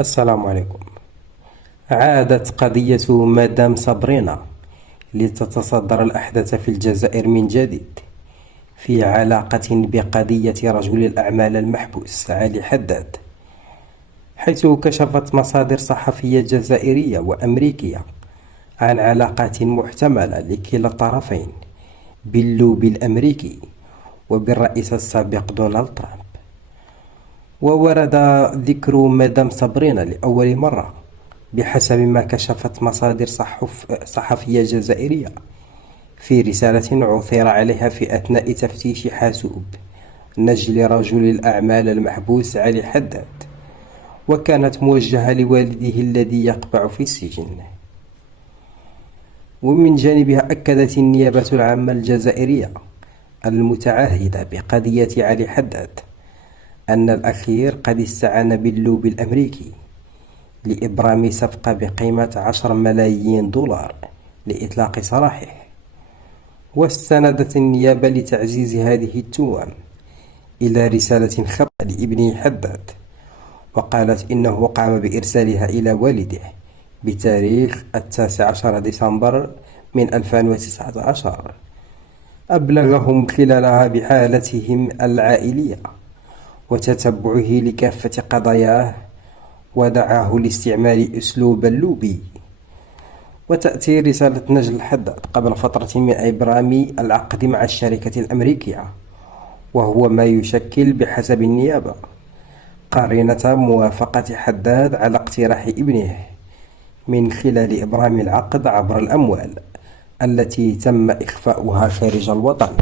السلام عليكم. عادت قضية مدام صابرينا لتتصدر الأحداث في الجزائر من جديد، في علاقة بقضية رجل الأعمال المحبوس علي حداد، حيث كشفت مصادر صحفية جزائرية وأمريكية عن علاقات محتملة لكلا الطرفين باللوبي الأمريكي وبالرئيس السابق دونالد ترامب. وورد ذكر مدام صابرينا لأول مرة بحسب ما كشفت مصادر صحفية جزائرية في رسالة عثر عليها في أثناء تفتيش حاسوب نجل رجل الأعمال المحبوس علي حداد، وكانت موجهة لوالده الذي يقبع في السجن. ومن جانبها أكدت النيابة العامة الجزائرية المتعهدة بقضية علي حداد أن الأخير قد استعان باللوبي الأمريكي لإبرام صفقة بقيمة 10 ملايين دولار لإطلاق سراحه. واستندت النيابة لتعزيز هذه التهم إلى رسالة خط لابنه حداد، وقالت إنه قام بإرسالها إلى والده بتاريخ 19 ديسمبر من 2019، أبلغهم خلالها بحالتهم العائلية وتتبعه لكافة قضاياه، ودعاه لاستعمال أسلوب اللوبي. وتأتي رسالة نجل حداد قبل فترة من إبرام العقد مع الشركة الأمريكية، وهو ما يشكل بحسب النيابة قرينة موافقة حداد على اقتراح ابنه من خلال إبرام العقد عبر الأموال التي تم إخفاؤها خارج الوطن.